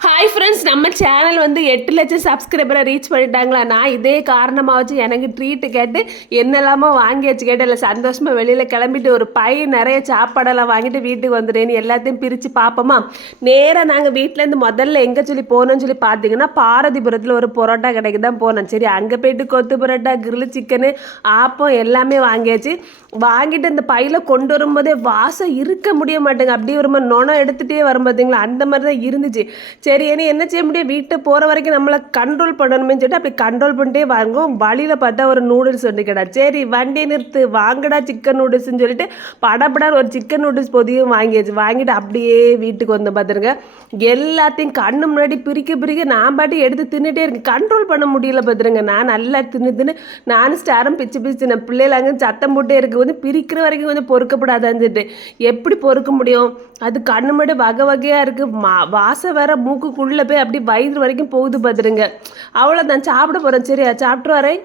Hi friends நம்ம channel வந்து எட்டு லட்சம் சப்ஸ்கிரைபரை ரீச் பண்ணிட்டாங்களா? நான் இதே காரணமாக வச்சு எனக்கு ட்ரீட்டு கேட்டு என்னெல்லாமோ வாங்கி வச்சு கேட்டு இல்லை சந்தோஷமாக வெளியில் கிளம்பிட்டு ஒரு பை நிறைய சாப்பாடெல்லாம் வாங்கிட்டு வீட்டுக்கு வந்துடுறேன்னு எல்லாத்தையும் பிரித்து பார்ப்போமா நேராக நாங்கள் வீட்டிலேருந்து முதல்ல எங்கே சொல்லி போகணும்னு சொல்லி பார்த்தீங்கன்னா பாரதிபுரத்தில் ஒரு பரோட்டா கடைக்கு தான் போனோம் சரி அங்கே போயிட்டு கொத்து பரோட்டா கிரில் சிக்கனு ஆப்பம் எல்லாமே வாங்கியாச்சு. வாங்கிட்டு அந்த பையில் கொண்டு வரும்போதே வாசம் இருக்க முடிய மாட்டேங்க அப்படியே வரும்போது நுணம் எடுத்துகிட்டே வரும் பார்த்தீங்களா அந்த மாதிரி தான் இருந்துச்சு. சரி இனி என்ன செய்ய முடியும்? வீட்டு போகிற வரைக்கும் நம்மளை கண்ட்ரோல் பண்ணணுமே சொல்லிட்டு அப்படி கண்ட்ரோல் பண்ணிட்டே வாங்குவோம். வழியில் பார்த்தா ஒரு நூடுல்ஸ் வந்து சரி வண்டியை நிறுத்து. வாங்கடா சிக்கன் நூடுல்ஸ்னு சொல்லிட்டு படப்படான்னு ஒரு சிக்கன் நூடுல்ஸ் பொதியும் வாங்கியாச்சு. வாங்கிட்டு அப்படியே வீட்டுக்கு வந்து பார்த்துருங்க. எல்லாத்தையும் கண்ணு முன்னாடி பிரிக்க பிரிக்க நான் பாட்டி எடுத்து தின்னுட்டே இருக்கேன். கண்ட்ரோல் பண்ண முடியல பார்த்துருங்க. நான் நல்லா தின்னு தின்னு நானும் ஸ்டாரம் பிச்சு பிச்சு நான் பிள்ளைகளாங்க சத்தம் போட்டே இருக்கு. வந்து பிரிக்கிற வரைக்கும் வந்து பொறுக்கப்படாதான்னு சொல்லிட்டு. எப்படி பொறுக்க முடியும்? அது கண்ணு முன்னாடி வகை வகையாக இருக்குது மா வாசம் வேற மூக்குக்குள்ளே போய் அப்படி வயிறு வரைக்கும் போகுது பார்த்துருங்க அவ்வளோதான் சாப்பிட போகிறேன் சரியா? சாப்பிட்டு வரேன்.